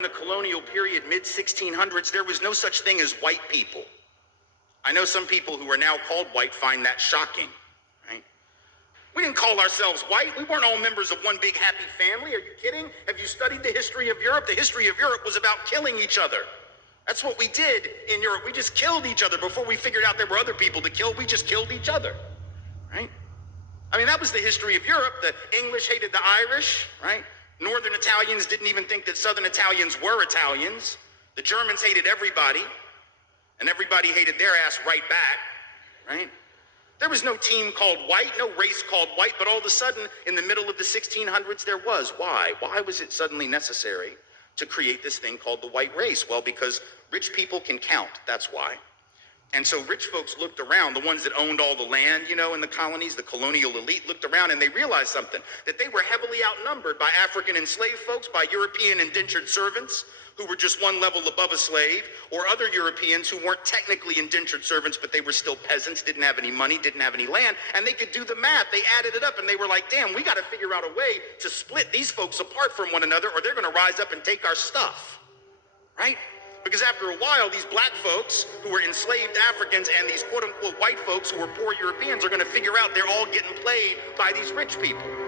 the colonial period, mid-1600s, there was no such thing as white people. I know some people who are now called white find that shocking, right? We didn't call ourselves white. We weren't all members of one big happy family. Are you kidding? Have you studied the history of Europe? The history of Europe was about killing each other. That's what we did in Europe. We just killed each other before we figured out there were other people to kill. We just killed each other, right? I mean, that was the history of Europe. The English hated the Irish, right? Northern Italians didn't even think that Southern Italians were Italians. The Germans hated everybody, and everybody hated their ass right back, right? There was no team called white, no race called white, but all of a sudden, in the middle of the 1600s, there was. Why? Why was it suddenly necessary to create this thing called the white race? Well, because rich people can count, that's why. And so rich folks looked around, the ones that owned all the land, you know, in the colonies, the colonial elite looked around and they realized something, that they were heavily outnumbered by African enslaved folks, by European indentured servants who were just one level above a slave, or other Europeans who weren't technically indentured servants, but they were still peasants, didn't have any money, didn't have any land, and they could do the math. They added it up and they were like, damn, we got to figure out a way to split these folks apart from one another or they're going to rise up and take our stuff, right? Because after a while, these black folks who were enslaved Africans and these quote unquote white folks who were poor Europeans are going to figure out they're all getting played by these rich people.